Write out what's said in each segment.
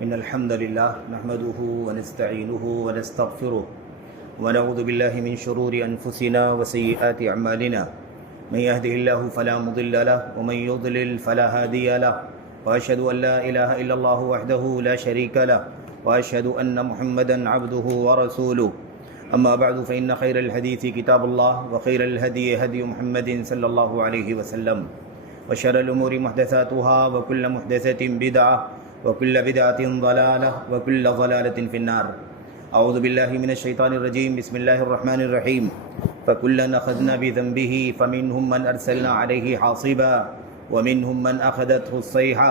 إن الحمد لله نحمده ونستعينه ونستغفره ونعوذ بالله من شرور أنفسنا وسيئات أعمالنا من يهده الله فلا مضل له ومن يضلل فلا هادي له وأشهد أن لا إله إلا الله وحده لا شريك له وأشهد أن محمدا عبده ورسوله أما بعد فإن خير الحديث كتاب الله وخير الهدي هدي محمد صلى الله عليه وسلم وشر الأمور محدثاتها وكل محدثة بدعة وكل بدعة ضلالة وكل ضلالة في النار. أعوذ بالله من الشيطان الرجيم. بسم الله الرحمن الرحيم. فكلا أخذنا بذنبه فمنهم من أرسلنا عليه حاصبا ومنهم من أخذته الصيحة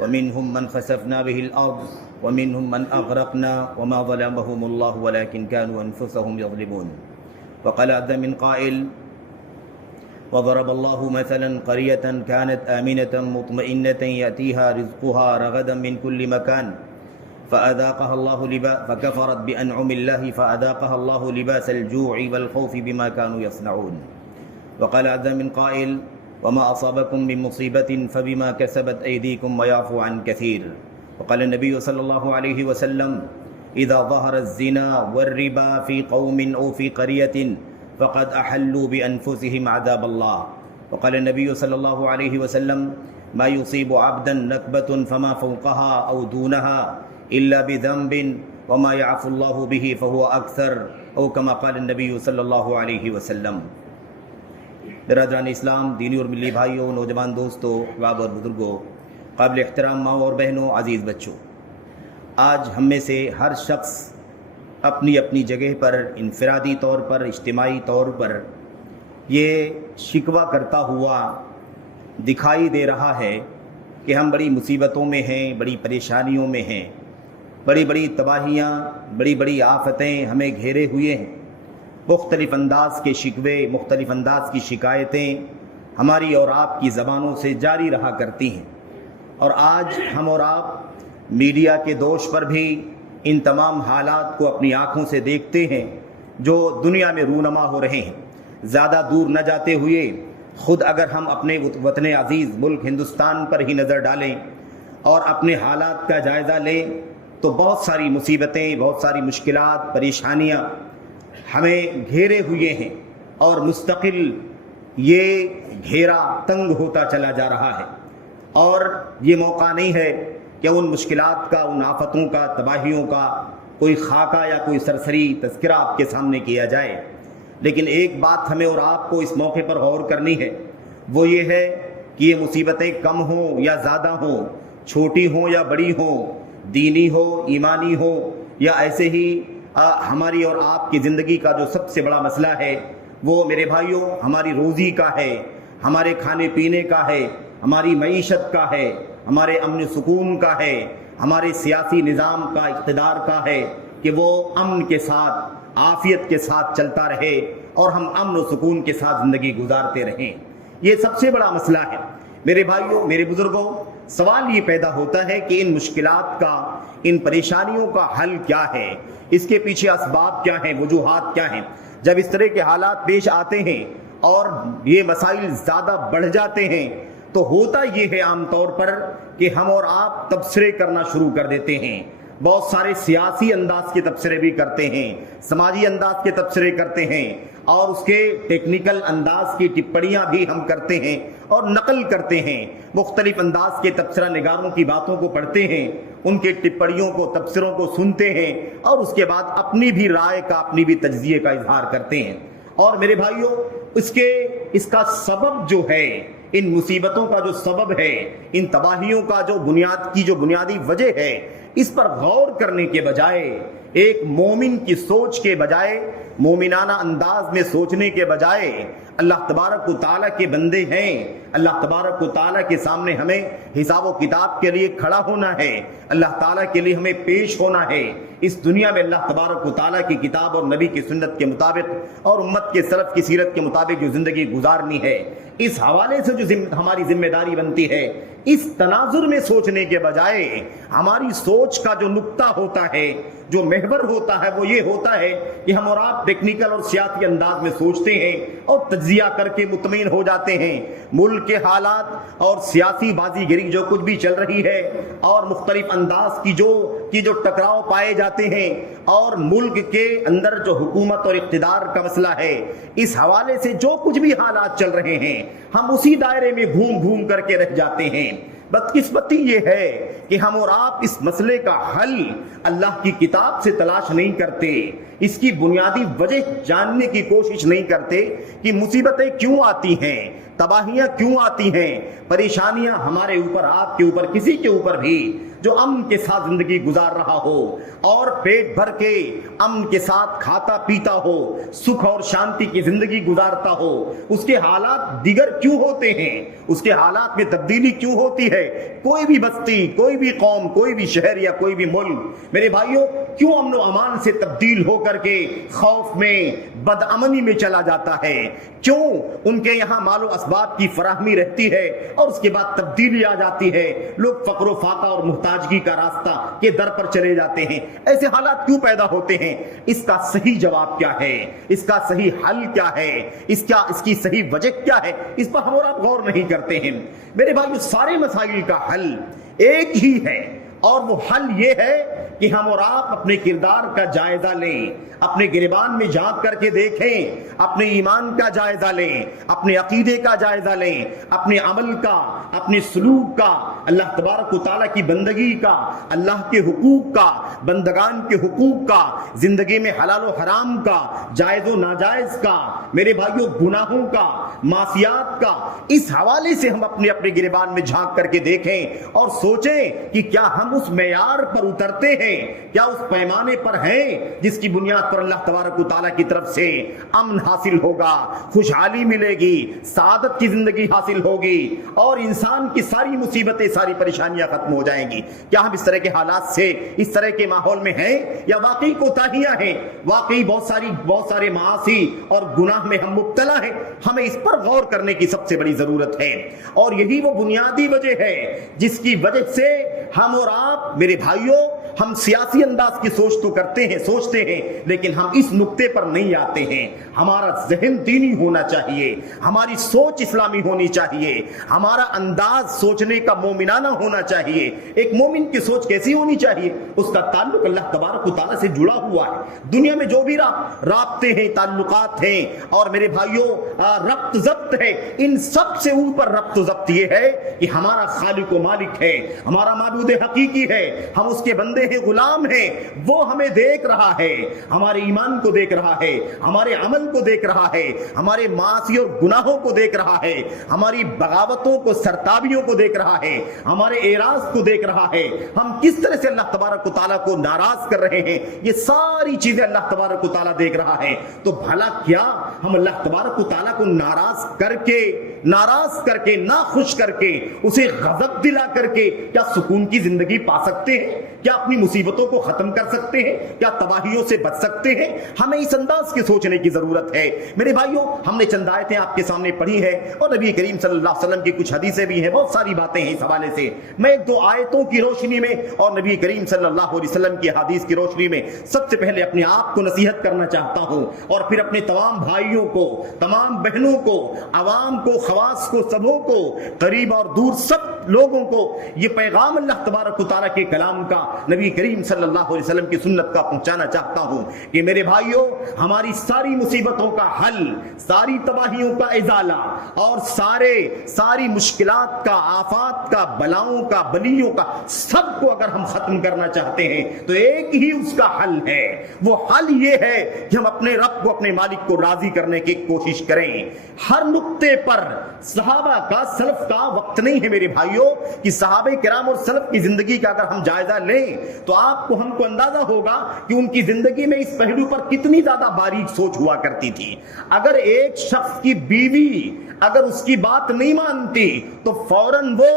ومنهم من خسفنا به الأرض ومنهم من أغرقنا وما ظلمهم الله ولكن كانوا أنفسهم يظلمون. وقال عز من قائل وضرب الله مثلا قرية كانت آمنة مطمئنة يأتيها رزقها رغدا من كل مكان فكفرت بأنعم الله فأذاقها الله لباس الجوع والخوف بما كانوا يصنعون. وقال عز من قائل وما أصابكم من مصيبة فبما كسبت أيديكم ويعفو عن كثير. وقال النبي صلى الله عليه وسلم إذا ظهر الزنا والربا في قوم أو في قرية فقد أحلوا بأنفسهم عذاب الله. وقال النبي صلى الله عليه وسلم ما يصيب عبدا نكبة فما فوقها أو دونها إلا بذنب وما يعفو الله به فهو أكثر أو كما قال النبي صلی اللہ علیہ وسلم. برادران اسلام، دینی اور ملی بھائیوں، نوجوان دوستوں، احباب اور بزرگوں، قابل احترام ماؤں اور بہنوں، عزیز بچوں، آج ہم میں سے ہر شخص اپنی اپنی جگہ پر انفرادی طور پر، اجتماعی طور پر یہ شکوہ کرتا ہوا دکھائی دے رہا ہے کہ ہم بڑی مصیبتوں میں ہیں، بڑی پریشانیوں میں ہیں، بڑی بڑی تباہیاں، بڑی بڑی آفتیں ہمیں گھیرے ہوئے ہیں. مختلف انداز کے شکوے، مختلف انداز کی شکایتیں ہماری اور آپ کی زبانوں سے جاری رہا کرتی ہیں. اور آج ہم اور آپ میڈیا کے دوش پر بھی ان تمام حالات کو اپنی آنکھوں سے دیکھتے ہیں جو دنیا میں رونما ہو رہے ہیں. زیادہ دور نہ جاتے ہوئے خود اگر ہم اپنے وطن عزیز ملک ہندوستان پر ہی نظر ڈالیں اور اپنے حالات کا جائزہ لیں تو بہت ساری مصیبتیں، بہت ساری مشکلات، پریشانیاں ہمیں گھیرے ہوئے ہیں اور مستقل یہ گھیرا تنگ ہوتا چلا جا رہا ہے. اور یہ موقع نہیں ہے کہ ان مشکلات کا، ان آفتوں کا، تباہیوں کا کوئی خاکہ یا کوئی سرسری تذکرہ آپ کے سامنے کیا جائے. لیکن ایک بات ہمیں اور آپ کو اس موقع پر غور کرنی ہے، وہ یہ ہے کہ یہ مصیبتیں کم ہوں یا زیادہ ہوں، چھوٹی ہوں یا بڑی ہوں، دینی ہو، ایمانی ہو، یا ایسے ہی ہماری اور آپ کی زندگی کا جو سب سے بڑا مسئلہ ہے وہ میرے بھائیوں ہماری روزی کا ہے، ہمارے کھانے پینے کا ہے، ہماری معیشت کا ہے، ہمارے امن سکون کا ہے، ہمارے سیاسی نظام کا، اقتدار کا ہے کہ وہ امن کے ساتھ، عافیت کے ساتھ چلتا رہے اور ہم امن و سکون کے ساتھ زندگی گزارتے رہیں. یہ سب سے بڑا مسئلہ ہے میرے بھائیوں، میرے بزرگوں. سوال یہ پیدا ہوتا ہے کہ ان مشکلات کا، ان پریشانیوں کا حل کیا ہے، اس کے پیچھے اسباب کیا ہیں، وجوہات کیا ہیں. جب اس طرح کے حالات پیش آتے ہیں اور یہ مسائل زیادہ بڑھ جاتے ہیں تو ہوتا یہ ہے عام طور پر کہ ہم اور آپ تبصرے کرنا شروع کر دیتے ہیں. بہت سارے سیاسی انداز کے تبصرے بھی کرتے ہیں، سماجی انداز کے تبصرے کرتے ہیں، اور اس کے ٹیکنیکل انداز کی ٹپڑیاں بھی ہم کرتے ہیں اور نقل کرتے ہیں. مختلف انداز کے تبصرہ نگاروں کی باتوں کو پڑھتے ہیں، ان کے ٹپڑیوں کو، تبصروں کو سنتے ہیں اور اس کے بعد اپنی بھی رائے کا، اپنی بھی تجزیے کا اظہار کرتے ہیں. اور میرے بھائیوں اس کا سبب جو ہے، ان مصیبتوں کا جو سبب ہے، ان تباہیوں کا جو بنیادی وجہ ہے، اس پر غور کرنے کے بجائے، ایک مومن کی سوچ کے بجائے، مومنانہ انداز میں سوچنے کے بجائے، اللہ تبارک و تعالیٰ کے بندے ہیں، اللہ تبارک و تعالیٰ کے سامنے ہمیں حساب و کتاب کے لیے کھڑا ہونا ہے، اللہ تعالیٰ کے لیے ہمیں پیش ہونا ہے. اس دنیا میں اللہ تبارک و تعالیٰ کی کتاب اور نبی کی سنت کے مطابق اور امت کے سلف کی سیرت کے مطابق جو زندگی گزارنی ہے، اس حوالے سے جو ہماری ذمہ داری بنتی ہے، اس تناظر میں سوچنے کے بجائے ہماری سوچ کا جو نقطہ ہوتا ہے، جو محور ہوتا ہے وہ یہ ہوتا ہے کہ ہم اور آپ ٹیکنیکل اور سیاسی انداز میں سوچتے ہیں اور تجزیہ کر کے مطمئن ہو جاتے ہیں. ملک کے حالات اور سیاسی بازی گری جو کچھ بھی چل رہی ہے اور مختلف انداز کی جو ٹکراؤ پائے جاتے ہیں اور ملک کے اندر جو حکومت اور اقتدار کا مسئلہ ہے، اس حوالے سے جو کچھ بھی حالات چل رہے ہیں ہم اسی دائرے میں گھوم گھوم کر کے رہ جاتے ہیں. بدقسمتی یہ ہے کہ ہم اور آپ اس مسئلے کا حل اللہ کی کتاب سے تلاش نہیں کرتے، اس کی بنیادی وجہ جاننے کی کوشش نہیں کرتے کہ مصیبتیں کیوں آتی ہیں، تباہیاں کیوں آتی ہیں، پریشانیاں ہمارے اوپر، آپ کے اوپر، کسی کے اوپر بھی جو امن کے ساتھ زندگی گزار رہا ہو اور پیٹ بھر کے امن کے ساتھ کھاتا پیتا ہو، سکھ اور شانتی کی زندگی گزارتا ہو، اس کے حالات دیگر کیوں ہوتے ہیں، اس کے حالات میں تبدیلی کیوں ہوتی ہے. کوئی بھی بستی، کوئی بھی قوم، کوئی بھی شہر یا کوئی بھی ملک میرے بھائیوں کیوں امن و امان سے تبدیل ہو کر کے خوف میں، بدامنی میں چلا جاتا ہے؟ کیوں ان کے یہاں مال و اسباب کی فراہمی رہتی ہے اور اس کے بعد تبدیلی آ جاتی ہے، لوگ فقر و فاقہ اور محتاجگی کا راستہ کے در پر چلے جاتے ہیں؟ ایسے حالات کیوں پیدا ہوتے ہیں؟ اس کا صحیح جواب کیا ہے؟ اس کا صحیح حل کیا ہے؟ اس کی صحیح وجہ کیا ہے؟ اس پر ہم اور آپ غور نہیں کرتے ہیں. میرے بھائیو سارے مسائل کا حل ایک ہی ہے اور وہ حل یہ ہے کہ ہم اور آپ اپنے کردار کا جائزہ لیں، اپنے گریبان میں جھانک کر کے دیکھیں، اپنے ایمان کا جائزہ لیں، اپنے عقیدے کا جائزہ لیں، اپنے عمل کا، اپنے سلوک کا، اللہ تبارک و تعالیٰ کی بندگی کا، اللہ کے حقوق کا، بندگان کے حقوق کا، زندگی میں حلال و حرام کا، جائز و ناجائز کا، میرے بھائیوں گناہوں کا، معصیات کا. اس حوالے سے ہم اپنے گریبان میں جھانک کر کے دیکھیں اور سوچیں کہ کیا ہم اس معیار پر اترتے ہیں، کیا اس پیمانے پر ہیں جس کی بنیاد پر اللہ تبارک و تعالیٰ کی طرف سے امن حاصل ہوگا، خوشحالی ملے گی، سعادت کی زندگی حاصل ہوگی اور انسان کی ساری مصیبتیں، ساری پریشانیاں ختم ہو جائیں گی. کیا ہم اس طرح کے حالات سے، اس طرح کے ماحول میں ہیں یا واقعی کوتاہیاں ہیں، واقعی بہت سارے معاصی اور گناہ میں ہم مبتلا ہیں؟ ہمیں اس پر غور کرنے کی سب سے بڑی ضرورت ہے اور یہی وہ بنیادی وجہ ہے جس کی وجہ سے ہم اور آپ میرے بھائیوں ہم سیاسی انداز کی سوچ تو سوچتے ہیں لیکن ہم اس نقطے پر نہیں آتے ہیں. ہمارا ذہن دینی ہونا چاہیے، ہماری سوچ اسلامی ہونی چاہیے، ہمارا انداز سوچنے کا مومنانہ ہونا چاہیے. ایک مومن کی سوچ کیسی ہونی چاہیے؟ اس کا تعلق اللہ تبارک و تعالیٰ سے جڑا ہوا ہے. دنیا میں جو بھی رابطے ہیں، تعلقات ہیں اور میرے بھائیوں ربط ضبط ہے، ان سب سے اوپر ربط و ضبط یہ ہے کہ ہمارا خالق و مالک ہے، ہمارا معبود حقیقی ہے، ہم اس کے بندے ہیں، غلام ہیں. وہ ہمیں دیکھ رہا ہے، ہمارے ایمان کو دیکھ رہا ہے، ہمارے عمل کو دیکھ رہا ہے، ہمارے معاصی اور گناہوں کو دیکھ رہا ہے، ہماری بغاوتوں کو، سرتابیوں کو دیکھ رہا ہے، ہمارے اعراض کو دیکھ رہا ہے، ہم کس طرح سے اللہ تبارک و تعالیٰ کو ناراض کر رہے ہیں. یہ ساری چیزیں اللہ تبارک و تعالیٰ دیکھ رہا ہے. تو بھلا کیا ہم اللہ تبارک و تعالیٰ کو ناراض کر کے، ناخوش کر کے، اسے غضب دلا کر کے کیا سکون کی زندگی پا سکتے ہیں؟ کیا اپنی مصیبتوں کو ختم کر سکتے ہیں؟ کیا تباہیوں سے بچ سکتے ہیں؟ ہمیں اس انداز کے سوچنے کی ضرورت ہے. میرے بھائیوں ہم نے چند آیتیں آپ کے سامنے پڑھی ہیں اور نبی کریم صلی اللہ علیہ وسلم کی کچھ حدیثیں بھی ہیں، بہت ساری باتیں ہیں اس حوالے سے. میں ایک دو آیتوں کی روشنی میں اور نبی کریم صلی اللہ علیہ وسلم کی حدیث کی روشنی میں سب سے پہلے اپنے آپ کو نصیحت کرنا چاہتا ہوں اور پھر اپنے تمام بھائیوں کو، تمام بہنوں کو، عوام کو، خواص کو، سبوں کو، قریب اور دور سب لوگوں کو یہ پیغام اللہ تبارک و تعالیٰ کے کلام کا، نبی کریم صلی اللہ علیہ وسلم کی سنت کا پہنچانا چاہتا ہوں کہ میرے بھائیوں ہماری ساری مصیبتوں کا حل، ساری تباہیوں کا ازالہ اور ساری مشکلات کا، آفات کا، بلاؤں کا، بلیوں کا، سب کو اگر ہم ختم کرنا چاہتے ہیں تو ایک ہی اس کا حل ہے. وہ حل یہ ہے کہ ہم اپنے رب کو، اپنے مالک کو راضی کرنے کی کوشش کریں. ہر نقطے پر صحابہ کا، سلف کا وقت نہیں ہے میرے بھائیوں کہ صحابہ کرام اور سلف کی زندگی کا اگر ہم جائزہ لیں تو ہم کو اندازہ ہوگا کہ ان کی زندگی میں اس پہلو پر کتنی زیادہ باریک سوچ ہوا کرتی تھی. اگر ایک شخص کی بیوی اگر اس کی بات نہیں مانتی تو فوراً وہ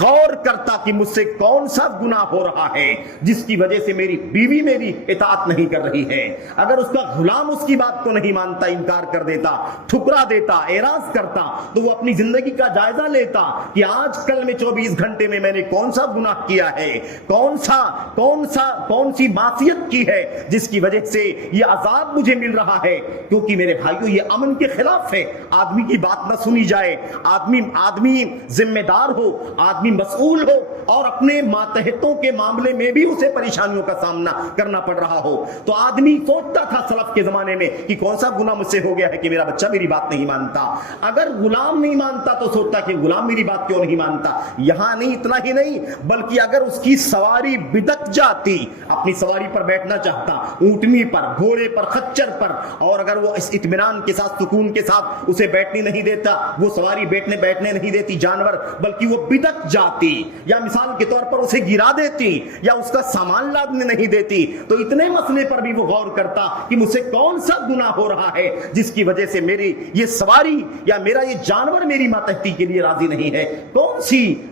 غور کرتا کہ مجھ سے کون سا گناہ ہو رہا ہے جس کی وجہ سے میری بیوی میری اطاعت نہیں کر رہی ہے. اگر اس کا غلام اس کی بات کو نہیں مانتا، انکار کر دیتا، ٹھکرا دیتا، اعراض کرتا، تو وہ اپنی زندگی کا جائزہ لیتا کہ آج کل میں 24 گھنٹے میں نے کون سا گناہ کیا ہے، کون سی معصیت کی ہے جس کی وجہ سے یہ عذاب مجھے مل رہا ہے. کیونکہ میرے بھائیو یہ امن کے خلاف ہے. آدمی کی بات نہ سنی جائے، آدمی ذمہ دار ہو، آدمی مسئول ہو اور اپنے ماتحتوں کے معاملے میں بھی اسے پریشانیوں کا سامنا کرنا پڑ رہا ہو. تو آدمی سوچتا تھا سلف کے زمانے میں کہ کون سا گناہ مجھ سے ہو گیا ہے کہ میرا بچہ میری بات نہیں مانتا. اگر غلام نہیں مانتا تو سوچتا کہ غلام میری بات کیوں نہیں مانتا. یہاں نہیں، اتنا ہی نہیں، بلکہ اگر اس کی سواری بدک جاتی، اپنی سواری پر بیٹھنا چاہتا، اونٹنی پر، گھوڑے پر، خچر پر، اور اگر وہ اس اطمینان کے ساتھ، سکون کے ساتھ اسے بیٹھنے نہیں دیتا، وہ سواری بیٹھنے نہیں دیتی جانور، بلکہ وہ بدک جاتی یا مثال کے طور پر اسے گرا دیتی یا اس کا سامان لادنے نہیں دیتی، تو اتنے مسئلے پر بھی وہ غور کرتا کہ مجھ سے کون سا گناہ ہو رہا ہے جس کی وجہ سے میری یہ سواری یا میرا یہ جانور میری ماتحتی کے لیے راضی نہیں ہے.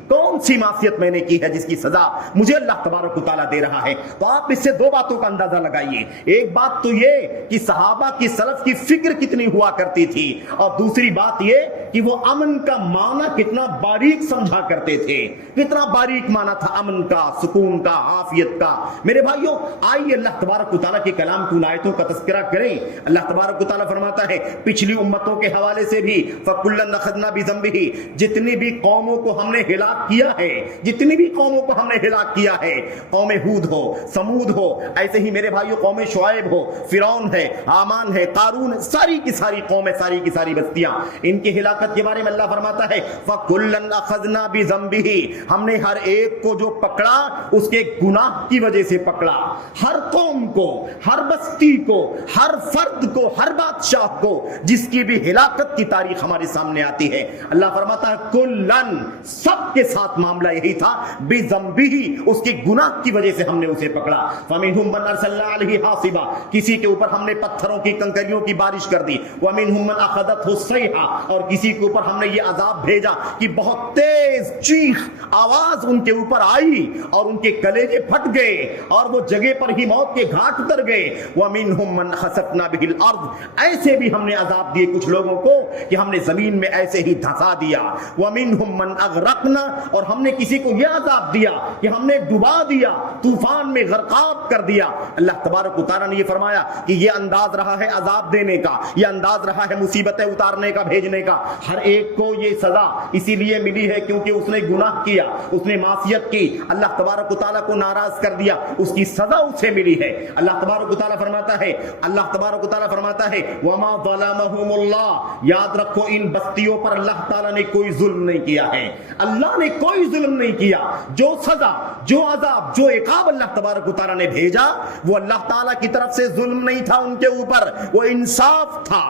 کون سی معصیت میں نے کی ہے جس کی سزا مجھے اللہ تبارک و تعالیٰ دے رہا ہے. تو آپ اس سے دو باتوں کا اندازہ لگائیے. ایک بات تو یہ کہ صحابہ کی سلف کی فکر کتنی ہوا کرتی تھی، اور دوسری بات یہ کہ وہ امن کا معنی کتنا باریک سمجھا کرتے تھے. کتنا باریک معنی تھا امن کا، سکون کا، عافیت کا. میرے بھائیوں، آئیے اللہ تبارک و تعالیٰ کے کلام کی آیتوں کا تذکرہ کریں. اللہ تبارک و تعالیٰ فرماتا ہے پچھلی امتوں کے حوالے سے بھی فَكُلًّا أَخَذْنَا بِذَنبِهِ، جتنی بھی قوموں کو ہم نے ہلاک کیا ہے، جتنی بھی قوموں کو ہم نے ہلاک کیا ہے، قوم ہود ہو، سمود ہو، ایسے ہی میرے بھائیوں قوم شعیب ہو، فرعون ہے، حامان ہے، قارون، ساری کی ساری قومیں، ساری کی ساری بستیاں، ان کی ہلاکت کے بارے میں اللہ فرماتا ہے فَكُلًّا أَخَذْنَا بِذَنبِهِ، ہم نے ہر ایک کو جو پکڑا اس کے گناہ کی وجہ سے پکڑا. ہر قوم کو، ہر بستی کو، ہر فرد کو، ہر بادشاہ کو جس کی بھی ہلاکت کی تاریخ ہمارے سامنے آتی ہے، اللہ فرماتا ہے کلن، سب کے ساتھ معاملہ یہی تھا، بِذَنبِهِ، اس کے گناہ کی وجہ سے ہم نے اسے پکڑا. فَمِنْهُمْ مَنْ أَرْسَلْنَا عَلَيْهِ حَاصِبًا، کسی کے اوپر ہم نے پتھروں کی، کنکریوں کی بارش کر دی. وَمِنْهُمْ مَنْ أَخَذَتْهُ الصَّيْحَةُ، اور کسی کے اوپر ہم نے یہ عذاب بھیجا کہ بہت تیز چیخ آواز ان کے اوپر آئی اور ان کے کلیجے پھٹ گئے اور وہ جگہ پر ہی موت کے گھاٹ اتر گئے. وَمِنْهُمْ مَنْ خَسَفْنَا بِهِ الْأَرْضِ، ایسے بھی ہم نے عذاب دیے کچھ لوگوں کو کہ ہم نے زمین میں ایسے ہی دھسا دیا. وَمِنْهُمْ مَنْ أَغْرَقْنَا، اور ہم نے کسی کو یہ عذاب دیا کہ ہم نے ڈبا دیا، طوفان میں غرقاب کر دیا. اللہ تبارک و تعالیٰ نے یہ فرمایا کہ یہ انداز رہا ہے عذاب دینے کا، یہ انداز رہا ہے مصیبتیں اتارنے کا، بھیجنے کا. ہر ایک کو یہ سزا اسی لیے ملی ہے کیونکہ اس نے گناہ کیا، اس نے معصیت کی، اللہ تبارک و تعالیٰ کو ناراض کر دیا، اس کی سزا اسے ملی ہے. اللہ تبارک و تعالیٰ فرماتا ہے، اللہ تبارک و تعالیٰ فرماتا ہے وَمَا ظَلَمَهُمُ اللَّهُ، یاد رکھو ان بستیوں پر اللہ تعالیٰ نے کوئی ظلم نہیں کیا ہے. اللہ نے کوئی ظلم نہیں کیا. جو سزا، جو عذاب، جو عقاب اللہ تبارک و تعالیٰ نے بھیجا وہ اللہ تعالیٰ کی طرف سے ظلم نہیں تھا ان کے اوپر، وہ انصاف تھا،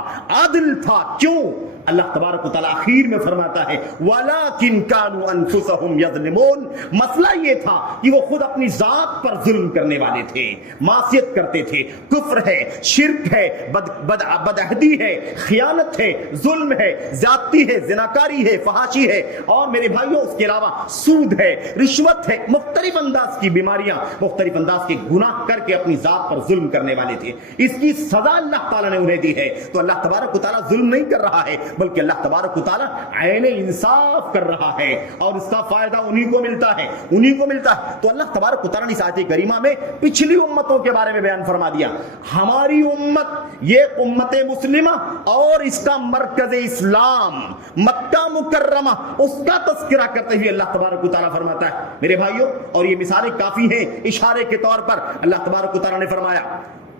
عدل تھا. کیوں؟ اللہ تبارک و تعالیٰ آخر میں فرماتا ہے وَلَكِنْ كَانُوا أَنفُسَهُمْ يَظْلِمُونَ، مسئلہ یہ تھا کہ وہ خود اپنی ذات پر ظلم کرنے والے تھے، معصیت کرتے تھے. کفر ہے، شرک ہے، بدعہدی ہے، خیانت ہے، ظلم ہے، زیادتی ہے، زناکاری ہے، فحاشی ہے، اور میرے بھائیوں اس کے علاوہ سود ہے، رشوت ہے، مختلف انداز کی بیماریاں، مختلف انداز کے گناہ کر کے اپنی ذات پر ظلم کرنے والے تھے. اس کی سزا اللہ تعالیٰ نے انہیں دی ہے. تو اللہ تبارک و تعالیٰ ظلم نہیں کر رہا ہے بلکہ اللہ تبارک و تعالیٰ عین انصاف کر رہا ہے، اور اس کا فائدہ انہی کو ملتا ہے، انہی کو ملتا ہے. تو اللہ تبارک و تعالیٰ نے اس آیت کریمہ میں پچھلی امتوں کے بارے میں بیان فرما دیا. ہماری امت، یہ امت مسلمہ اور اس کا مرکز اسلام مکہ مکرمہ، اس کا تذکرہ کرتے ہوئے اللہ تبارک و تعالیٰ فرماتا ہے میرے بھائیوں، اور یہ مثالیں کافی ہیں اشارے کے طور پر. اللہ تبارک و تعالیٰ نے فرمایا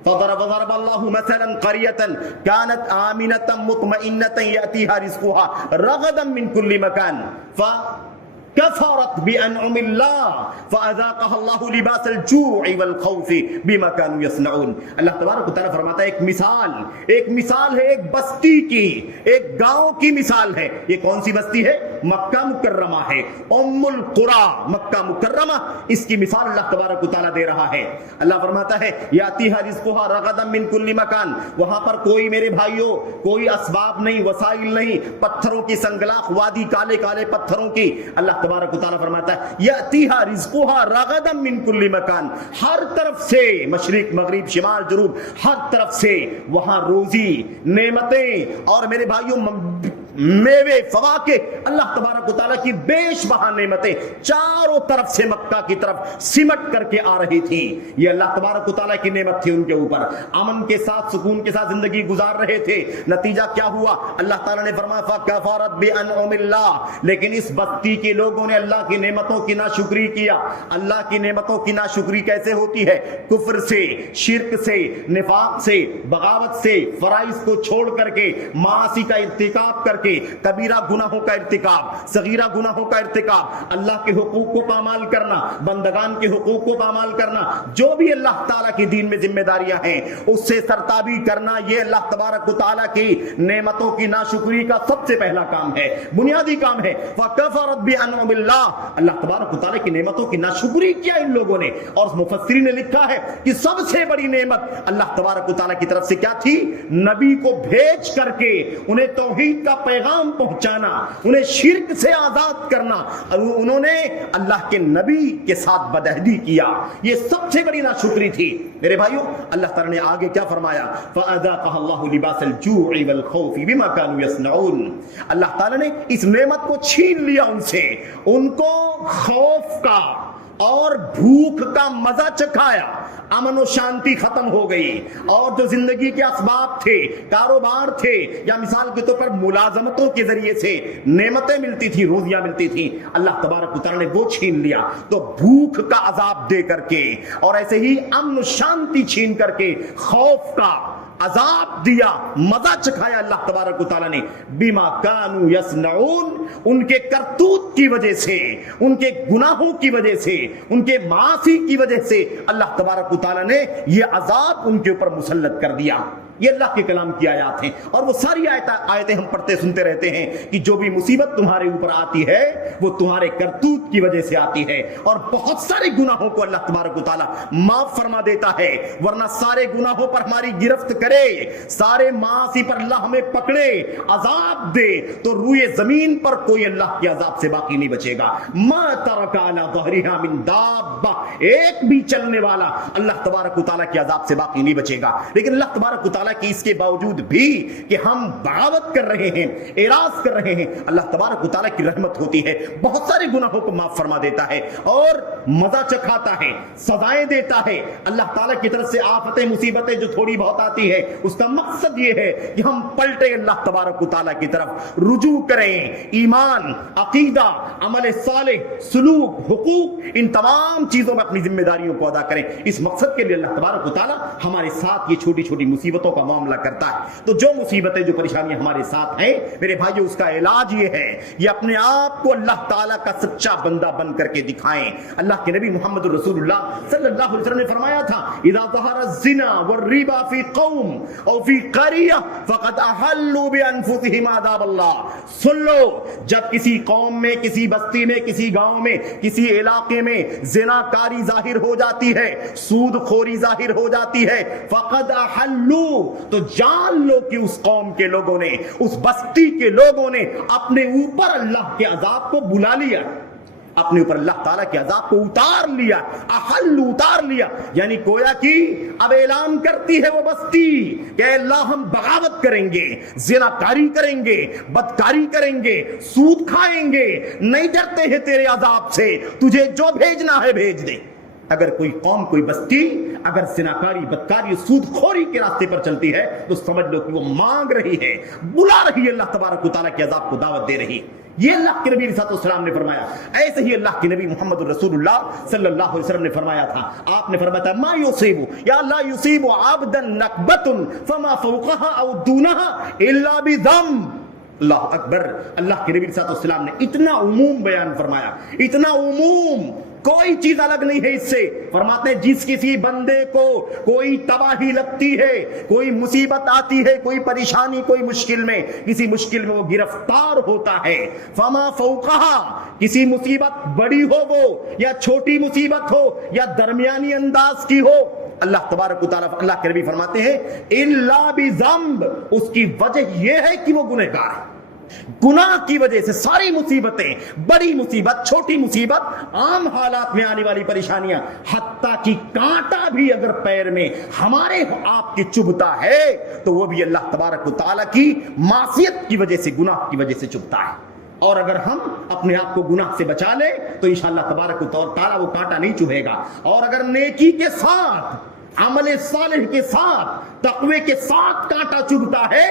فضرب الله مثلا قرية كانت آمنة مطمئنة يأتيها رزقها رغدا من كل مكان فكفرت بأنعم الله فأذاقها الله لباس الجوع والخوف بما كانوا يصنعون. اللہ تبارک و تعالیٰ فرماتا ہے ایک مثال ہے ایک بستی کی، ایک گاؤں کی مثال ہے. یہ کون سی بستی ہے؟ مکہ مکرمہ ہے، ام القری مکہ مکرمہ، اس کی مثال اللہ تبارک و تعالیٰ دے رہا ہے۔ اللہ فرماتا ہے یاتیھا رزقھا رغدا من کل مکان، وہاں پر کوئی میرے بھائیوں کوئی اسباب نہیں، وسائل نہیں، پتھروں کی سنگلاخ وادی، کالے کالے پتھروں کی۔ اللہ تبارک و تعالیٰ فرماتا ہے یاتیھا رزقھا رغدا من کل مکان، ہر طرف سے، مشرق مغرب شمال جنوب، ہر طرف سے وہاں روزی، نعمتیں اور میرے بھائیوں میوے، فواکہ، اللہ تبارک و تعالیٰ کی بیش بہا نعمتیں چاروں طرف سے مکہ کی طرف سمٹ کر کے آ رہی تھی۔ یہ اللہ تبارک و تعالیٰ کی نعمت تھی ان کے اوپر، امن کے ساتھ سکون کے ساتھ زندگی گزار رہے تھے۔ نتیجہ کیا ہوا؟ اللہ تعالیٰ نے فرمایا فَكَفَرَتْ بِأَنْعُمِ اللَّهِ، لیکن اس بستی کے لوگوں نے اللہ کی نعمتوں کی ناشکری کیا۔ اللہ کی نعمتوں کی ناشکری کیسے ہوتی ہے؟ کفر سے، شرک سے، نفاق سے، بغاوت سے، فرائض کو چھوڑ کر کے، معاصی کا ارتکاب کر کے، کبیرہ گناہوں کا ارتکاب، صغیرہ گناہوں کا ارتکاب، اللہ کے حقوق کو پامال کرنا، بندگان کے حقوق کو پامال کرنا، جو بھی اللہ تعالیٰ کی دین میں ذمہ داریاں ہیں اس سے سرتابی کرنا، یہ اللہ تبارک و تعالیٰ کی نعمتوں کی ناشکری کا سب سے پہلا کام ہے، بنیادی کام ہے۔ فَكَفَرَتْ بِأَنْعُمِ اللَّهِ، اللہ تبارک و تعالیٰ کی نعمتوں کی ناشکری کیا ان لوگوں نے۔ اور مفسرین نے لکھا ہے کہ سب سے بڑی نعمت اللہ تبارک و تعالیٰ کی طرف سے کیا تھی؟ نبی کو بھیج کر کے انہیں توحید کا پیغام پہنچانا، انہیں شرک سے آزاد کرنا، اور انہوں نے اللہ کے نبی کے ساتھ بدعہدی کیا، یہ سب سے بڑی ناشکری تھی۔ میرے بھائیوں اللہ تعالیٰ نے آگے کیا فرمایا؟ فَأَذَاقَهَا اللَّهُ لِبَاسَ الْجُوعِ وَالْخَوْفِ بِمَا كَانُوا يَصْنَعُونَ، اللہ تعالیٰ نے اس نعمت کو چھین لیا ان سے، ان کو خوف کا اور بھوک کا مزہ چکھایا، امن و شانتی ختم ہو گئی، اور جو زندگی کے اسباب تھے، کاروبار تھے، یا مثال کے طور پر ملازمتوں کے ذریعے سے نعمتیں ملتی تھی، روزیاں ملتی تھی، اللہ تبارک و تعالیٰ نے وہ چھین لیا۔ تو بھوک کا عذاب دے کر کے اور ایسے ہی امن و شانتی چھین کر کے خوف کا عذاب دیا، مزہ چکھایا اللہ تبارک و تعالیٰ نے، بما کانوا یصنعون، ان کے کرتوت کی وجہ سے، ان کے گناہوں کی وجہ سے، ان کے معاصی کی وجہ سے اللہ تبارک و تعالیٰ نے یہ عذاب ان کے اوپر مسلط کر دیا۔ یہ اللہ کے کلام کی آیات ہیں، اور وہ ساری آیتیں ہم پڑھتے سنتے رہتے ہیں کہ جو بھی مصیبت تمہارے اوپر آتی ہے وہ تمہارے کرتوت کی وجہ سے آتی ہے، اور بہت سارے گناہوں کو اللہ تبارک و تعالیٰ معاف فرما دیتا ہے، ورنہ سارے گناہوں پر ہماری گرفت کرے، سارے معاصی پر اللہ ہمیں پکڑے، عذاب دے، تو روئے زمین پر کوئی اللہ کے عذاب سے باقی نہیں بچے گا۔ ما ترک علی ظہرہا من دابہ، ایک بھی چلنے والا اللہ تبارک و تعالیٰ کے عذاب سے باقی نہیں بچے گا۔ لیکن اللہ تبارک و تعالیٰ کی اس کے باوجود بھی کہ ہم بغاوت کر رہے ہیں، اعراض کر رہے ہیں، اللہ تبارک و تعالیٰ کی رحمت ہوتی ہے، بہت سارے گناہوں کو معاف فرما دیتا ہے اور مزہ چکھاتا ہے، سزائیں دیتا ہے۔ اللہ تعالیٰ کی طرف سے آفتیں، مصیبتیں جو تھوڑی بہت آتی ہے، اس کا مقصد یہ ہے کہ ہم پلٹے اللہ تبارک و تعالیٰ کی طرف، رجوع کریں، ایمان، عقیدہ، عمل صالح، سلوک، حقوق، ان تمام چیزوں میں اپنی ذمہ داریوں کو ادا کریں۔ اس مقصد کے لیے اللہ تبارک و تعالیٰ ہمارے ساتھ یہ چھوٹی چھوٹی مصیبتوں کا معاملہ کرتا ہے۔ تو جو مصیبتیں، جو پریشانیاں ہمارے ساتھ ہیں میرے بھائیو، اس کا علاج یہ ہے، یہ اپنے آپ کو اللہ تعالیٰ کا سچا بندہ بن کر کے دکھائیں۔ اللہ کے نبی محمد رسول اللہ صلی اللہ علیہ وسلم نے فرمایا تھا اذا ظہر الزنا والربا فی قوم او فی قریہ فقد احلوا بانفسہم عذاب اللہ۔ سن لو، جب کسی قوم میں، کسی بستی میں، کسی گاؤں میں، کسی علاقے میں زنا کاری ظاہر ہو جاتی ہے، سود خوری ظاہر ہو جاتی ہے، فقد احلوا، تو جان لو کہ اس قوم کے لوگوں نے، اس بستی کے لوگوں نے اپنے اوپر اللہ کے عذاب کو بلا لیا، اپنے اوپر اللہ تعالیٰ کے عذاب کو اتار لیا، احل اتار لیا، یعنی گویا کہ اب اعلان کرتی ہے وہ بستی کہ اے اللہ ہم بغاوت کریں گے، زنا کاری کریں گے، بدکاری کریں گے، سود کھائیں گے، نہیں ڈرتے ہیں تیرے عذاب سے، تجھے جو بھیجنا ہے بھیج دے۔ اگر کوئی قوم، کوئی بستی اگر زناکاری، بدکاری، سود خوری کے راستے پر چلتی ہے تو سمجھ لو کہ وہ مانگ رہی ہے، بلا رہی ہے اللہ تبارک و تعالیٰ کے عذاب کو دعوت دے رہی۔ یہ اللہ کے نبی صلی اللہ علیہ وسلم نے فرمایا۔ ایسے ہی اللہ کے نبی محمد رسول اللہ صلی اللہ علیہ وسلم نے فرمایا تھا، آپ نے فرمایا تھا ما یصیب یا لا یصیب عبدا نکبۃ فما فوقها او دونها الا بذنب۔ اللہ اکبر، اللہ کے نبی صلی اللہ علیہ وسلم نے اتنا عموم بیان فرمایا، اتنا عموم کوئی چیز الگ نہیں ہے اس سے. فرماتے ہیں جس کسی بندے کو کوئی تباہی لگتی ہے, کوئی مصیبت آتی ہے, کوئی پریشانی, کوئی مشکل میں, کسی مشکل میں وہ گرفتار ہوتا ہے, فما فوقہا, کسی مصیبت بڑی ہو وہ یا چھوٹی مصیبت ہو یا درمیانی انداز کی ہو, اللہ تبارک و تعالیٰ, اللہ کے نبی فرماتے ہیں الا بذنب, اس کی وجہ یہ ہے کہ وہ گنہگار ہے. گناہ کی وجہ سے ساری مصیبتیں, بڑی مصیبت, چھوٹی مصیبت, عام حالات میں آنے والی پریشانیاں, حتیٰ کہ کانٹا بھی اگر پیر میں ہمارے آپ کے چبھتا ہے تو وہ بھی اللہ تبارک و تعالیٰ کی معصیت کی وجہ سے, گناہ کی وجہ سے چبھتا ہے. اور اگر ہم اپنے آپ کو گناہ سے بچا لیں تو انشاءاللہ تبارک و تعالیٰ وہ کانٹا نہیں چبھے گا. اور اگر نیکی کے ساتھ, عمل صالح کے ساتھ, تقوی کے ساتھ کانٹا چبھتا ہے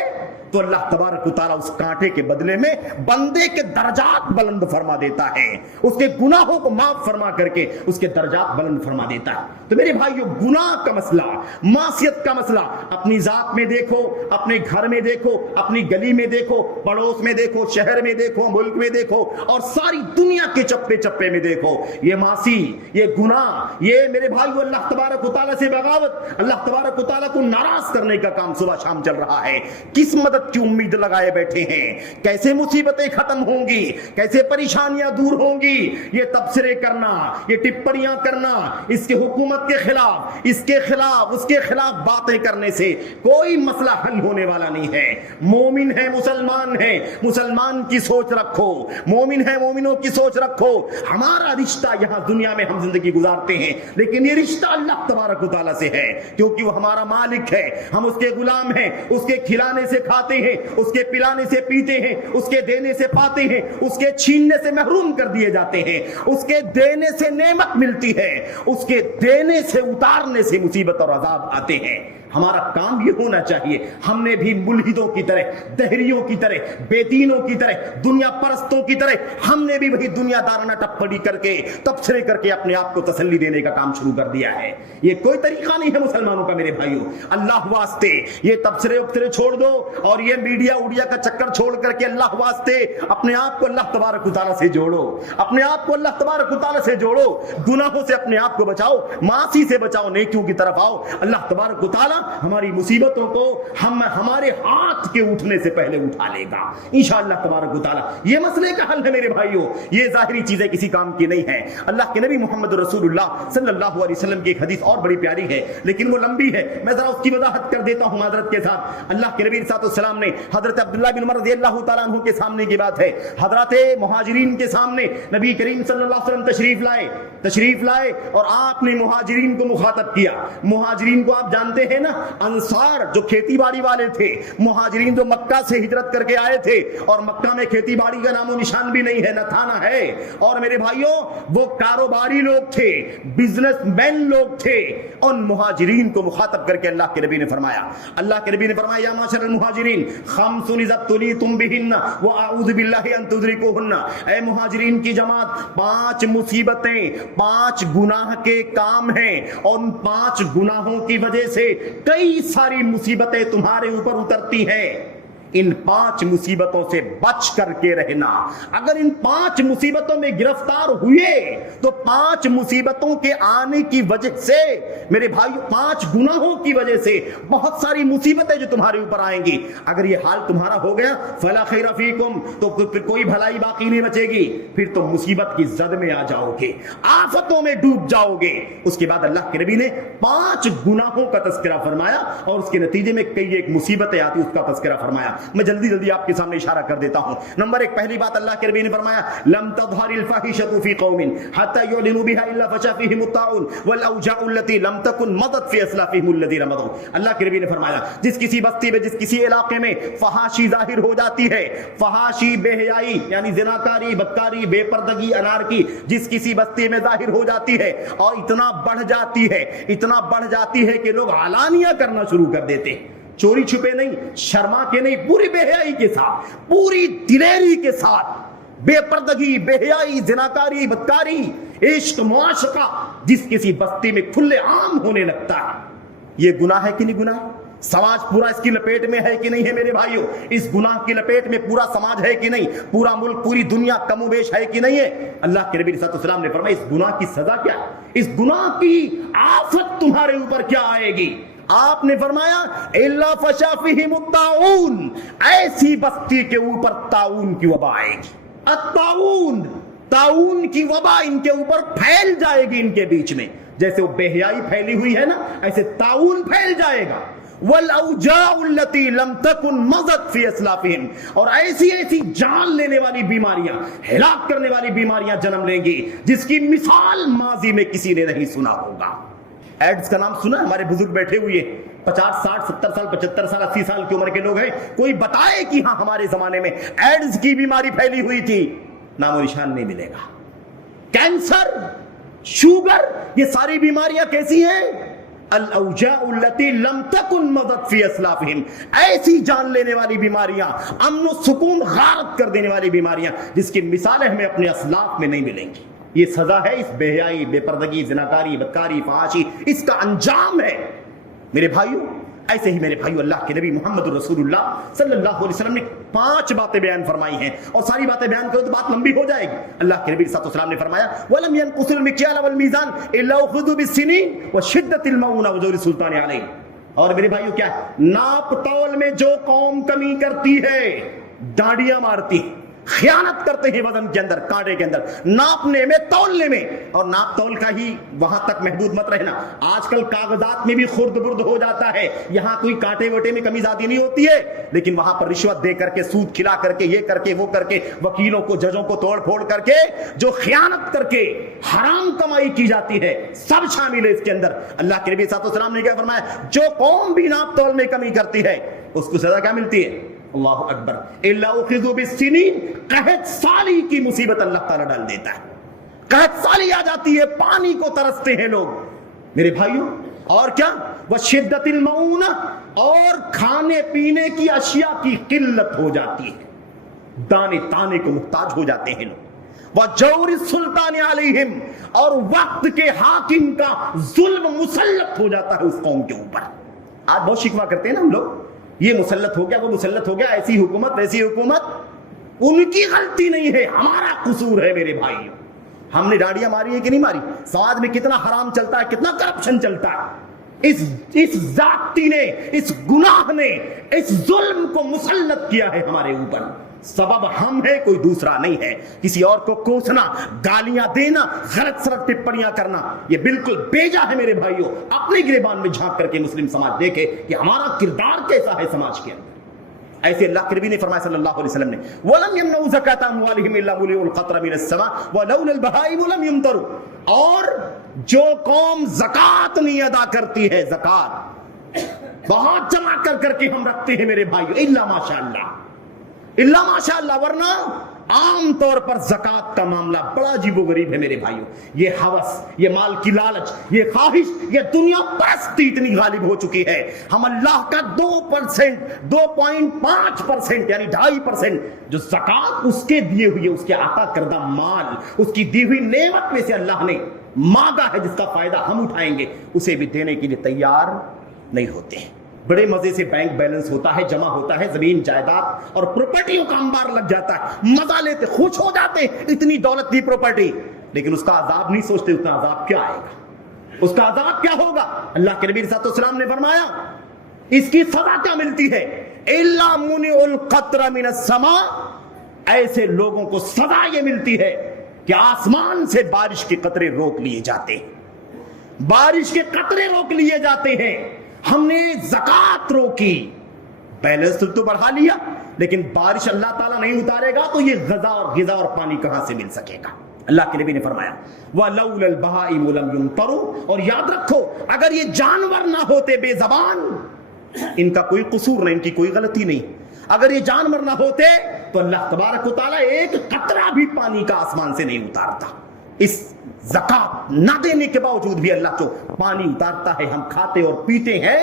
تو اللہ تبارک و تعالیٰ اس کانٹے کے بدلے میں بندے کے درجات بلند فرما دیتا ہے, اس کے گناہوں کو معاف فرما کر کے اس کے درجات بلند فرما دیتا ہے. تو میرے بھائیو, گناہ کا مسئلہ, معصیت کا مسئلہ اپنی ذات میں دیکھو, اپنے گھر میں دیکھو, اپنی گلی میں دیکھو, پڑوس میں دیکھو, شہر میں دیکھو, ملک میں دیکھو, اور ساری دنیا کے چپے چپے میں دیکھو. یہ معصی, یہ گناہ, یہ میرے بھائیو اللہ تبارک و تعالیٰ سے بغاوت, اللہ تبارک و تعالیٰ کو ناراض کرنے کا کام صبح شام چل رہا ہے. کس مدد کی امید لگائے بیٹھے ہیں, کیسے مصیبتیں ختم ہوں گی, کیسے پریشانیاں دور ہوں گی. یہ تبصرے کرنا, یہ ٹپڑیاں کرنا, اس کے حکومت کے خلاف, اس کے خلاف, اس کے خلاف باتیں کرنے سے کوئی مسئلہ حل ہونے والا نہیں ہے. مومن ہے, مسلمان ہے, مسلمان کی سوچ رکھو, مومن ہے, مومنوں کی سوچ رکھو. ہمارا رشتہ یہاں دنیا میں ہم زندگی گزارتے ہیں, لیکن یہ رشتہ اللہ تبارک و تعالیٰ سے ہے, کیونکہ وہ ہمارا مالک ہے, ہم اس کے غلام ہیں. اس کے کھلانے سے کھاتے ہیں, اس کے پلانے سے پیتے ہیں, اس کے دینے سے پاتے ہیں, اس کے چھیننے سے محروم کر دیے جاتے ہیں, اس کے دینے سے نعمت ملتی ہے, اس کے دینے سے اتارنے سے مصیبت اور عذاب آتے ہیں. ہمارا کام یہ ہونا چاہیے, ہم نے بھی ملحدوں کی طرح, دہریوں کی طرح, بے دینوں کی طرح, دنیا پرستوں کی طرح ہم نے بھی وہی دنیا دارانہ ٹپڑی کر کے, تبصرے کر کے اپنے آپ کو تسلی دینے کا کام شروع کر دیا ہے. یہ کوئی طریقہ نہیں ہے مسلمانوں کا میرے بھائیوں. اللہ واسطے یہ تبصرے ابصرے چھوڑ دو, اور یہ میڈیا وڈیا کا چکر چھوڑ کر کے اللہ واسطے اپنے آپ کو اللہ تبارک و تعالیٰ سے جوڑو, اپنے آپ کو اللہ تبارک و تعالیٰ سے جوڑو. گناہوں سے اپنے آپ کو بچاؤ, معاصی سے بچاؤ, نیکیوں کی طرف آؤ. اللہ تبارک و تعالیٰ ہماری مصیبتوں کو ہمارے ہاتھ کے اٹھنے سے پہلے اٹھا لے گا انشاءاللہ تبارک و تعالیٰ. یہ مسئلے کا حل ہے میرے بھائیوں, یہ ظاہری چیزیں کسی کام کی نہیں ہیں. اللہ کے نبی محمد رسول اللہ صلی اللہ علیہ وسلم کی ایک حدیث اور بڑی پیاری ہے, لیکن وہ لمبی ہے, میں ذرا اس کی وضاحت کر دیتا ہوں معذرت کے ساتھ. اللہ کے نبی صلی اللہ علیہ وسلم نے حضرت عبداللہ بن عمر رضی اللہ تعالیٰ عنہ کے سامنے کی بات ہے, حضرات مہاجرین کے سامنے نبی کریم صلی اللہ علیہ وسلم تشریف لائے اور آپ نے مہاجرین کو مخاطب کیا. مہاجرین کو آپ جانتے ہیں نا, انصار جو کھیتی باڑی والے تھے, مہاجرین جو مکہ سے ہجرت کر کے آئے تھے, اور مکہ میں کھیتی باڑی کا نام و نشان بھی نہیں ہے, نہ تھا نہ ہے. اور میرے بھائیوں وہ کاروباری لوگ تھے, بزنس مین لوگ تھے. ان مہاجرین کو مخاطب کر کے اللہ کے نبی نے فرمایا, یا معاشر المہاجرین خمس اذا ابتلیتم بہن واعوذ باللہ ان تدرکوہن. اے مہاجرین کی جماعت, 5 مصیبتیں, 5 گناہ کے کام ہیں, اور ان 5 گناہوں کی وجہ سے کئی ساری مصیبتیں تمہارے اوپر اترتی ہیں. ان 5 مصیبتوں سے بچ کر کے رہنا. اگر ان 5 مصیبتوں میں گرفتار ہوئے تو 5 مصیبتوں کے آنے کی وجہ سے میرے بھائی, 5 گناہوں کی وجہ سے بہت ساری مصیبتیں جو تمہارے اوپر آئیں گی, اگر یہ حال تمہارا ہو گیا فلا خیر فیکم, تو پھر کوئی بھلائی باقی نہیں بچے گی, پھر تم مصیبت کی زد میں آ جاؤ گے, آفتوں میں ڈوب جاؤ گے. اس کے بعد اللہ کے نبی نے 5 گناہوں کا تذکرہ فرمایا, اور اس کے نتیجے میں کئی ایک مصیبتیں آتی اس کا تذکرہ فرمایا. میں جلدی آپ کے سامنے اشارہ کر دیتا ہوں. نمبر 1, پہلی بات اللہ کے نبی نے فرمایا, لم تظہر الفاحشۃ فی قوم حتی یعلنوا بها الا فشا فیہم الطاعون والاوجاع التي لم تکن مضت فی اسلافہم الذین مضوا. اللہ کے نبی نے فرمایا, جس کسی بستی میں, جس کسی علاقے میں فحاشی ظاہر ہو جاتی ہے, فحاشی, بے حیائی یعنی زناکاری, بدکاری, بے پردگی, انارکی, جس کسی بستی میں ظاہر ہو جاتی ہے اور اتنا بڑھ جاتی ہے کہ لوگ علانیہ کرنا شروع کر دیتے ہیں, چوری چھپے نہیں, شرما کے نہیں, پوری بے حیائی کے ساتھ, پوری دلیری کے ساتھ, بے پردگی, بے حیائی, زناکاری, بدکاری, عشق, معاشقہ جس کسی بستی میں کھلے عام ہونے لگتا ہے, یہ گناہ ہے کہ نہیں گناہ؟ سماج پورا اس کی لپیٹ میں ہے کہ نہیں ہے میرے بھائیوں؟ اس گناہ کی لپیٹ میں پورا سماج ہے کہ نہیں؟ پورا ملک، پوری دنیا کم و بیش ہے کہ نہیں ہے؟ اللہ کے نبی صلی اللہ علیہ وسلم نے فرمایا اس گناہ کی سزا کیا ہے، اس گناہ کی آفت تمہارے اوپر کیا آئے گی؟ آپ نے فرمایا الا فشا فیہم الطاعون، ایسی بستی کے اوپر طاعون کی وبا آئے گی۔ الطاعون، طاعون کی وبا ان کے اوپر پھیل جائے گی، ان کے بیچ میں جیسے وہ بے حیائی پھیلی ہوئی ہے نا، ایسے طاعون پھیل جائے گا۔ والاوجاع التي لم تكن مضت في اسلافهم، اور ایسی ایسی جان لینے والی بیماریاں، ہلاک کرنے والی بیماریاں جنم لیں گی جس کی مثال ماضی میں کسی نے نہیں سنا ہوگا۔ ایڈز کا نام سنا؟ ہمارے بزرگ بیٹھے ہوئے 50 60 70 سال 75 سال 80 سال کی عمر کے لوگ ہیں، کوئی بتائے کہ ہاں ہمارے زمانے میں ایڈز کی بیماری پھیلی ہوئی تھی؟ نام و نشان نہیں ملے گا۔ کینسر، شوگر، یہ ساری بیماریاں کیسی ہیں؟ الاوجاع التي لم تكن مضت في اسلافهم، ایسی جان لینے والی بیماریاں، امن و سکون غارت کر دینے والی بیماریاں جس کی مثالیں ہمیں اپنے اسلاف میں نہیں ملیں گی۔ یہ سزا ہے اس بے حیائی، بے پردگی، زناکاری، بدکاری، فحاشی، اس کا انجام ہے میرے بھائیوں۔ ایسے ہی میرے بھائیو اللہ کے نبی محمد رسول اللہ صلی اللہ علیہ وسلم نے 5 باتیں بیان فرمائی ہیں، اور ساری باتیں بیان کرو تو بات لمبی ہو جائے گی۔ اللہ کے نبی صلی اللہ علیہ وسلم نے فرمایا وَلَمْ يَنْقُصُ الْمِكْيَالَ وَالْمِيزَانَ إِلَّا أُخِذُوا بِالسِّنِينِ وَشِدَّةِ الْمَوْنَ وَجَوْرِ السُّلْطَانِ عَلَيْهِ۔ اور میرے بھائیو کیا ہے؟ ناپ تول میں جو قوم کمی کرتی ہے، ڈانڈیاں مارتی ہے، خیانت کرتے ہیں وزن کے اندر، کانٹے کے اندر، ناپنے میں، تولنے میں، اور ناپ تول کا ہی وہاں تک محدود مت رہنا۔ آج کل کاغذات میں بھی خرد برد ہو جاتا ہے، یہاں کوئی کانٹے وٹے میں کمی زیادہ نہیں ہوتی ہے، لیکن وہاں پر رشوت دے کر کے، سود کھلا کر کے، یہ کر کے، وہ کر کے، وکیلوں کو، ججوں کو توڑ پھوڑ کر کے جو خیانت کر کے حرام کمائی کی جاتی ہے، سب شامل ہے اس کے اندر۔ اللہ کے نبی صلی اللہ علیہ وسلم نے کیا فرمایا؟ جو قوم بھی ناپ تول میں کمی کرتی ہے اس کو سزا کیا ملتی ہے؟ اللہ اکبر، الا اخذوا بالسنین، قحط سالی کی مصیبت اللہ تعالیٰ ڈال دیتا ہے۔ قحط سالی آ جاتی ہے، پانی کو ترستے ہیں لوگ میرے بھائیوں۔ اور کیا؟ وشدت المعونہ، اور کھانے پینے کی اشیاء کی قلت ہو جاتی ہے، دانے تانے کو محتاج ہو جاتے ہیں لوگ۔ وجور السلطان علیہم، اور وقت کے حاکم کا ظلم مسلط ہو جاتا ہے اس قوم کے اوپر۔ آج بہت شکوہ کرتے ہیں نا ہم لوگ، یہ مسلط ہو گیا، وہ مسلط ہو گیا، ایسی حکومت ویسی حکومت۔ ان کی غلطی نہیں ہے، ہمارا قصور ہے میرے بھائیوں۔ ہم نے ڈاڑیاں ماری ہے کہ نہیں ماری؟ سماج میں کتنا حرام چلتا ہے، کتنا کرپشن چلتا ہے، اس ذاتی نے، اس گناہ نے، اس ظلم کو مسلط کیا ہے ہمارے اوپر۔ سبب ہم ہے، کوئی دوسرا نہیں ہے۔ کسی اور کو کوسنا، گالیاں دینا، غلط سلط ٹپڑیاں کرنا، یہ بالکل بیجا ہے میرے بھائیوں۔ اپنے گریبان میں جھانک کر کے مسلم سماج دیکھے کہ ہمارا کردار کیسا ہے سماج کے اندر۔ ایسے اللہ کے نبی نے فرمایا صلی اللہ علیہ وسلم نے وَلَمْ يَمْنَعُوا زَكَاةَ أَمْوَالِهِمْ إِلَّا مُلِئُوا الْقَطْرَ مِنَ السَّمَاءِ وَلَوْلَا الْبَهَائِمُ لَمْ يُمْطَرُوا، اور جو قوم زکات نہیں ادا کرتی ہے، زکات بہت جمع کر کے ہم رکھتے ہیں میرے بھائیو، الا ماشاءاللہ، الا ماشاءاللہ، ورنہ عام طور پر زکات کا معاملہ بڑا عجیب و غریب ہے میرے بھائیوں۔ یہ ہوس، یہ مال کی لالچ، یہ خواہش، یہ دنیا پرستی اتنی غالب ہو چکی ہے، ہم اللہ کا 2%، 2.5% یعنی 2.5% جو زکات اس کے دیے ہوئے، اس کے عطا کردہ مال، اس کی دی ہوئی نعمت میں سے اللہ نے مانگا ہے جس کا فائدہ ہم اٹھائیں گے، اسے بھی دینے کے لیے تیار نہیں ہوتے ہیں۔ بڑے مزے سے بینک بیلنس ہوتا ہے، جمع ہوتا ہے، زمین جائیداد اور پراپرٹیوں کا انبار لگ جاتا ہے، مزہ لیتے، خوش ہو جاتے، اتنی دولت دی پراپرٹی، لیکن اس کا عذاب نہیں سوچتے، اتنا عذاب کیا آئے گا، اس کا عذاب کیا ہوگا۔ اللہ کے نبی صلی اللہ علیہ وسلم نے فرمایا اس کی سزا کیا ملتی ہے؟ الا منع القطر من السماء، ایسے لوگوں کو سزا یہ ملتی ہے کہ آسمان سے بارش کے قطرے روک لیے جاتے ہیں، بارش کے قطرے روک لیے جاتے ہیں۔ ہم نے زکات روکی، بیلنس تو بڑھا لیا، لیکن بارش اللہ تعالیٰ نہیں اتارے گا تو یہ غذا اور پانی کہاں سے مل سکے گا؟ اللہ کے نبی نے فرمایا وَلَوْلَا الْبَهَائِمُ لَمْ يُمْطَرُوا، اور یاد رکھو اگر یہ جانور نہ ہوتے بے زبان، ان کا کوئی قصور نہیں، ان کی کوئی غلطی نہیں، اگر یہ جانور نہ ہوتے تو اللہ تبارک و تعالیٰ ایک قطرہ بھی پانی کا آسمان سے نہیں اتارتا۔ اس زکات نہ دینے کے باوجود بھی اللہ جو پانی اتارتا ہے، ہم کھاتے اور پیتے ہیں،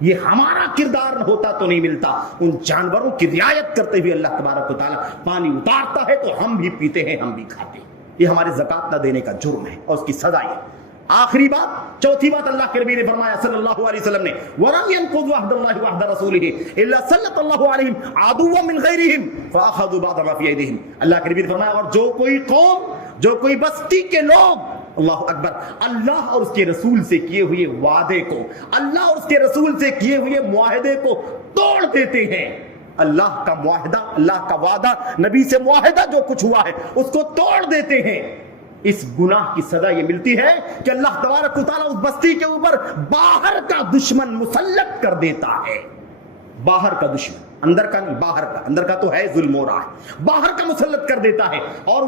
یہ ہمارا کردار نہ ہوتا تو نہیں ملتا۔ ان جانوروں کی رعایت کرتے ہوئے اللہ تبارک و تعالیٰ پانی اتارتا ہے تو ہم بھی پیتے ہیں، ہم بھی کھاتے ہیں۔ یہ ہمارے زکات نہ دینے کا جرم ہے اور اس کی سزا ہے۔ آخری بات، چوتھی بات اللہ کے نبی نے فرمایا صلی اللہ علیہ وسلم نے وَلَمْ يَنْقُضُوا عَهْدَ اللَّهِ وَعْهْدَ رَسُولِهِ إِلَّا سَلَّطَ اللَّهُ عَلَيْهِمْ عَدُوًّا مِنْ غَيْرِهِمْ فَأَخَذُوا بَعْضَ مَا فِي أَيْدِيهِمْ۔ اللہ کے نبی نے فرمایا اور جو کوئی قوم، جو کوئی بستی کے لوگ، اللہ اکبر، اللہ اور اس کے رسول سے کیے ہوئے وعدے کو، اللہ اور اس کے رسول سے کیے ہوئے معاہدے کو توڑ دیتے ہیں، اللہ کا معاہدہ، اللہ کا وعدہ، نبی سے معاہدہ جو کچھ ہوا ہے اس کو توڑ دیتے ہیں، اس گناہ کی سزا یہ ملتی ہے کہ اللہ تبارک و تعالیٰ اس بستی کے اوپر باہر کا دشمن مسلط کر دیتا ہے۔ باہر کا دشمن، اندر کا نہیں، باہر کا، اندر کا تو ہے ظلم ہو رہا ہے، باہر کا مسلط کر دیتا ہے، اور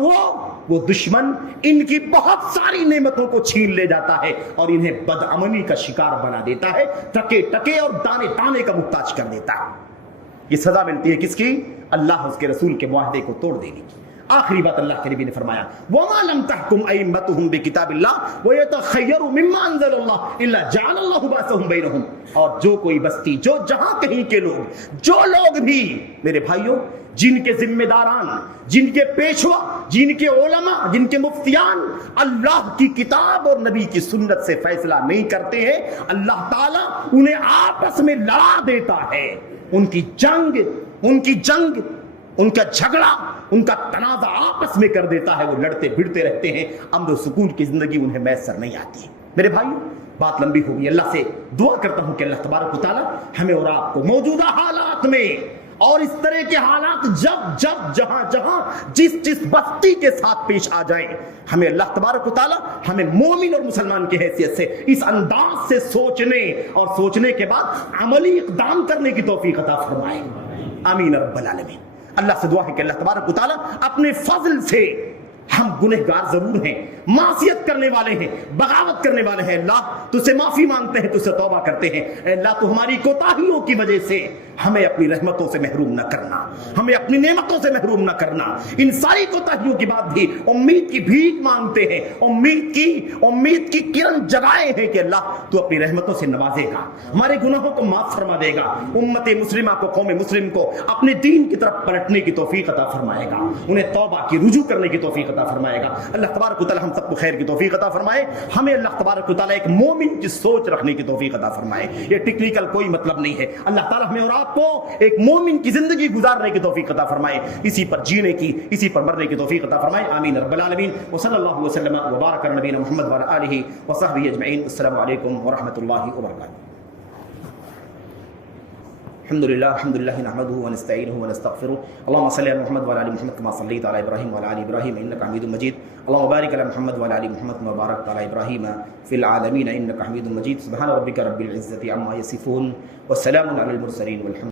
وہ دشمن ان کی بہت ساری نعمتوں کو چھین لے جاتا ہے اور انہیں بدعملی کا شکار بنا دیتا ہے، ٹکے ٹکے اور دانے دانے کا محتاج کر دیتا ہے۔ یہ سزا ملتی ہے کس کی؟ اللہ اس کے رسول کے معاہدے کو توڑ دینے کی۔ آخری بات اللہ کے نبی نے فرمایا وَمَا لَمْ تَحْكُمْ أَئِمَّتُهُمْ بِكِتَابِ اللَّهِ وَيَتَخَيَّرُوا مِمَّا أَنزَلَ اللَّهُ إِلَّا جَعَلَ اللَّهُ بَأْسَهُمْ بَيْنَهُمْ۔ اور جو کوئی بستی، جو جہاں کہیں کے لوگ، جو لوگ بھی میرے بھائیوں، جن کے ذمہ داران، جن کے پیشوا، جن کے علماء، جن کے مفتیان اللہ کی کتاب اور نبی کی سنت سے فیصلہ نہیں کرتے ہیں، اللہ تعالیٰ انہیں آپس میں لڑا دیتا ہے۔ ان کی جنگ، ان کا جھگڑا، ان کا تنازع آپس میں کر دیتا ہے، وہ لڑتے بھڑتے رہتے ہیں، امن و سکون کی زندگی انہیں میسر نہیں آتی۔ میرے بھائیو، بات لمبی ہوگی، اللہ سے دعا کرتا ہوں کہ اللہ تبارک و تعالی ہمیں اور آپ کو موجودہ حالات میں اور اس طرح کے حالات جب جہاں جس بستی کے ساتھ پیش آ جائیں، ہمیں اللہ تبارک و تعالی ہمیں مومن اور مسلمان کی حیثیت سے اس انداز سے سوچنے اور سوچنے کے بعد عملی اقدام کرنے کی توفیق عطا فرمائے، آمین رب العالمین۔ اللہ سے دعا ہے کہ اللہ تبارک و تعالی اپنے فضل سے، ہم گنہگار ضرور ہیں، معصیت کرنے والے ہیں، بغاوت کرنے والے ہیں، اللہ تجھ سے معافی مانگتے ہیں، تجھ سے توبہ کرتے ہیں، اے اللہ تو ہماری کوتاہیوں کی وجہ سے ہمیں اپنی رحمتوں سے محروم نہ کرنا، ہمیں اپنی نعمتوں سے محروم نہ کرنا۔ ان ساری کوتاہیوں کے بعد بھی امید کی بھیک مانگتے ہیں، امید کی کرن جگائے ہیں کہ اللہ تو اپنی رحمتوں سے نوازے گا، ہمارے گناہوں کو معاف فرما دے گا، امت مسلمہ کو، قوم مسلم کو اپنے دین کی طرف پلٹنے کی توفیق عطا فرمائے گا، انہیں توبہ کی رجوع کرنے کی توفیق عطا فرمائے گا۔ اللہ تبارک و تعالی ہم سب کو خیر کی توفیق عطا فرمائے، ہمیں اللہ تبارک و تعالی ایک مومن کی سوچ رکھنے کی توفیق عطا فرمائے۔ یہ ٹیکنیکل کوئی مطلب نہیں ہے، اللہ تعالی ہمیں اور آپ کو ایک مومن کی زندگی گزارنے کی توفیق عطا فرمائے، اسی پر جینے کی، اسی پر مرنے کی توفیق عطا فرمائے، آمین رب العالمین۔ وصلی اللہ وسلم وبارک علی نبینا محمد وعلی آلہ وصحبہ اجمعین۔ السلام علیکم ورحمۃ اللہ وبرکاتہ۔ الحمد لله نحمده ونستعينه ونستغفره، اللهم صل على محمد وعلى ال محمد كما صليت على ابراهيم وعلى ال ابراهيم انك حميد مجيد، اللهم بارك على محمد وعلى ال محمد كما باركت على ابراهيم في العالمين انك حميد مجيد۔ سبحان ربك رب العزة عما يصفون والسلام على المرسلين والحمد